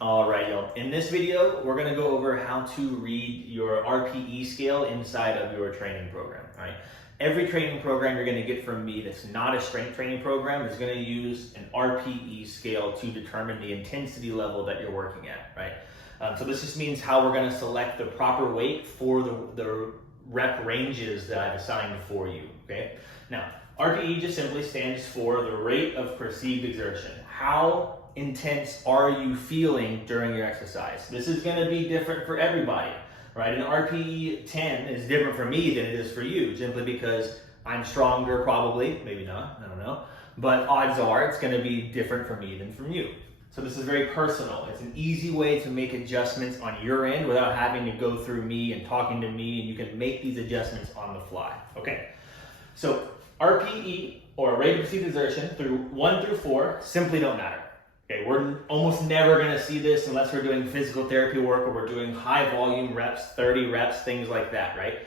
All right, y'all. In this video, we're gonna go over how to read your RPE scale inside of your training program, right? Every training program you're gonna get from me that's not a strength training program is gonna use an RPE scale to determine the intensity level that you're working at, right? So this just means how we're gonna select the proper weight for the rep ranges that I've assigned for you, okay? Now, RPE just simply stands for the rate of perceived exertion. How intense are you feeling during your exercise? This is going to be different for everybody, right? An RPE 10 is different for me than it is for you, simply because I'm stronger, probably, maybe not, I don't know, but odds are it's going to be different for me than from you. So this is very personal. It's an easy way to make adjustments on your end without having to go through me and talking to me, and you can make these adjustments on the fly, okay? So RPE, or rate of perceived exertion, through 1 through 4, simply don't matter. Okay, we're almost never gonna see this unless we're doing physical therapy work or we're doing high volume reps, 30 reps, things like that, right?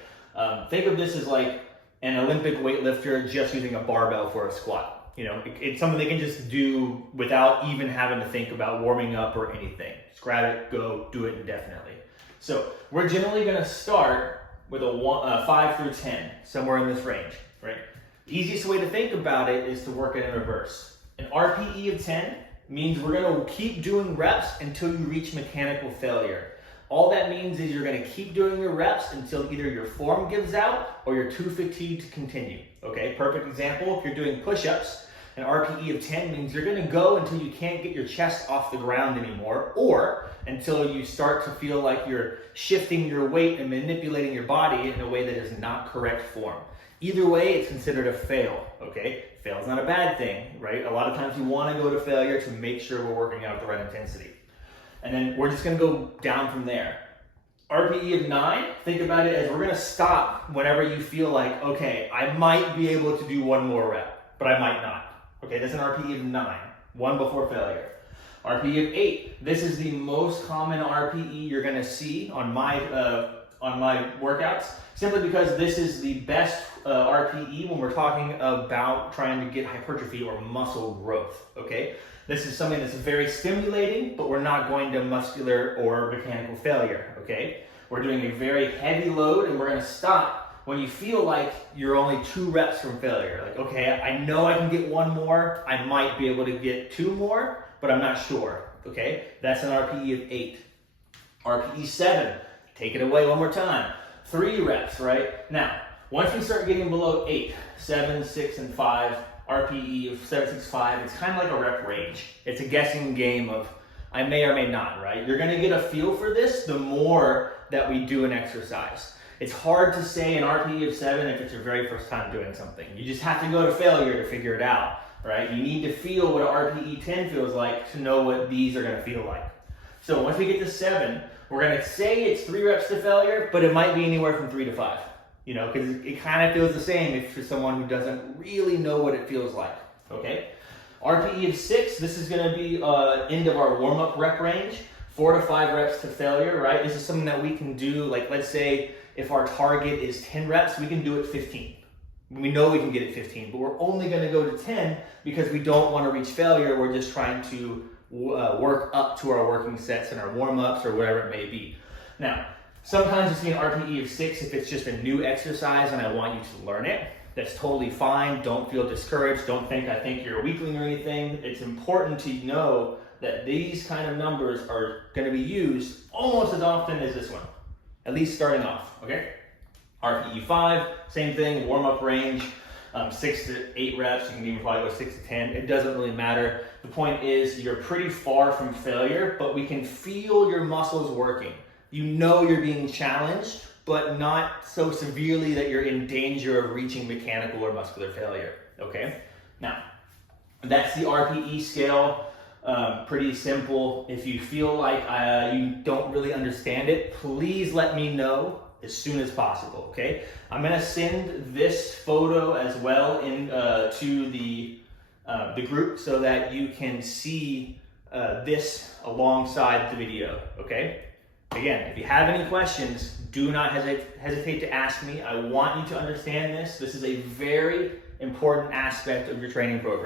Think of this as like an Olympic weightlifter just using a barbell for a squat. You know, it's something they can just do without even having to think about warming up or anything. Just grab it, go, do it indefinitely. So we're generally gonna start with a 5 through 10, somewhere in this range, right? The easiest way to think about it is to work it in reverse. An RPE of 10 means we're gonna keep doing reps until you reach mechanical failure. All that means is you're gonna keep doing your reps until either your form gives out or you're too fatigued to continue, okay? Perfect example, if you're doing push-ups, an RPE of 10 means you're gonna go until you can't get your chest off the ground anymore, or until you start to feel like you're shifting your weight and manipulating your body in a way that is not correct form. Either way, it's considered a fail, okay? Fail is not a bad thing, right? A lot of times you want to go to failure to make sure we're working out at the right intensity. And then we're just going to go down from there. RPE of 9, think about it as we're going to stop whenever you feel like, okay, I might be able to do one more rep, but I might not. Okay, that's an RPE of 9, one before failure. RPE of 8, this is the most common RPE you're going to see on my workouts, simply because this is the best RPE when we're talking about trying to get hypertrophy or muscle growth, okay? This is something that's very stimulating, but we're not going to muscular or mechanical failure, okay? We're doing a very heavy load, and we're gonna stop when you feel like you're only 2 reps from failure. Like, okay, I know I can get 1 more, I might be able to get 2 more, but I'm not sure, okay? That's an RPE of 8. RPE 7, take it away one more time. 3 reps, right? Now, once we start getting below 8, 7, 6, and 5, RPE of 7, 6, 5, it's kind of like a rep range. It's a guessing game of I may or may not, right? You're gonna get a feel for this the more that we do an exercise. It's hard to say an RPE of 7 if it's your very first time doing something. You just have to go to failure to figure it out, right? You need to feel what an RPE 10 feels like to know what these are gonna feel like. So once we get to 7, we're gonna say it's 3 reps to failure, but it might be anywhere from 3 to 5. You know, because it kind of feels the same if for someone who doesn't really know what it feels like, okay? RPE of 6, this is gonna be end of our warm-up rep range, 4 to 5 reps to failure, right? This is something that we can do, like let's say if our target is 10 reps, we can do it 15. We know we can get it 15, but we're only gonna go to 10 because we don't wanna reach failure. We're just trying to work up to our working sets and our warm-ups or whatever it may be. Now, sometimes you see an RPE of 6 if it's just a new exercise and I want you to learn it. That's totally fine. Don't feel discouraged. Don't think I think you're a weakling or anything. It's important to know that these kind of numbers are going to be used almost as often as this one, at least starting off, okay? RPE 5, same thing, warm-up range, 6 to 8 reps. You can even probably go 6 to 10. It doesn't really matter. The point is you're pretty far from failure, but we can feel your muscles working. You know you're being challenged, but not so severely that you're in danger of reaching mechanical or muscular failure, okay? Now, that's the RPE scale, pretty simple. If you feel like you don't really understand it, please let me know as soon as possible, okay? I'm gonna send this photo as well to the group so that you can see this alongside the video, okay? Again, if you have any questions, do not hesitate to ask me. I want you to understand this. This is a very important aspect of your training program.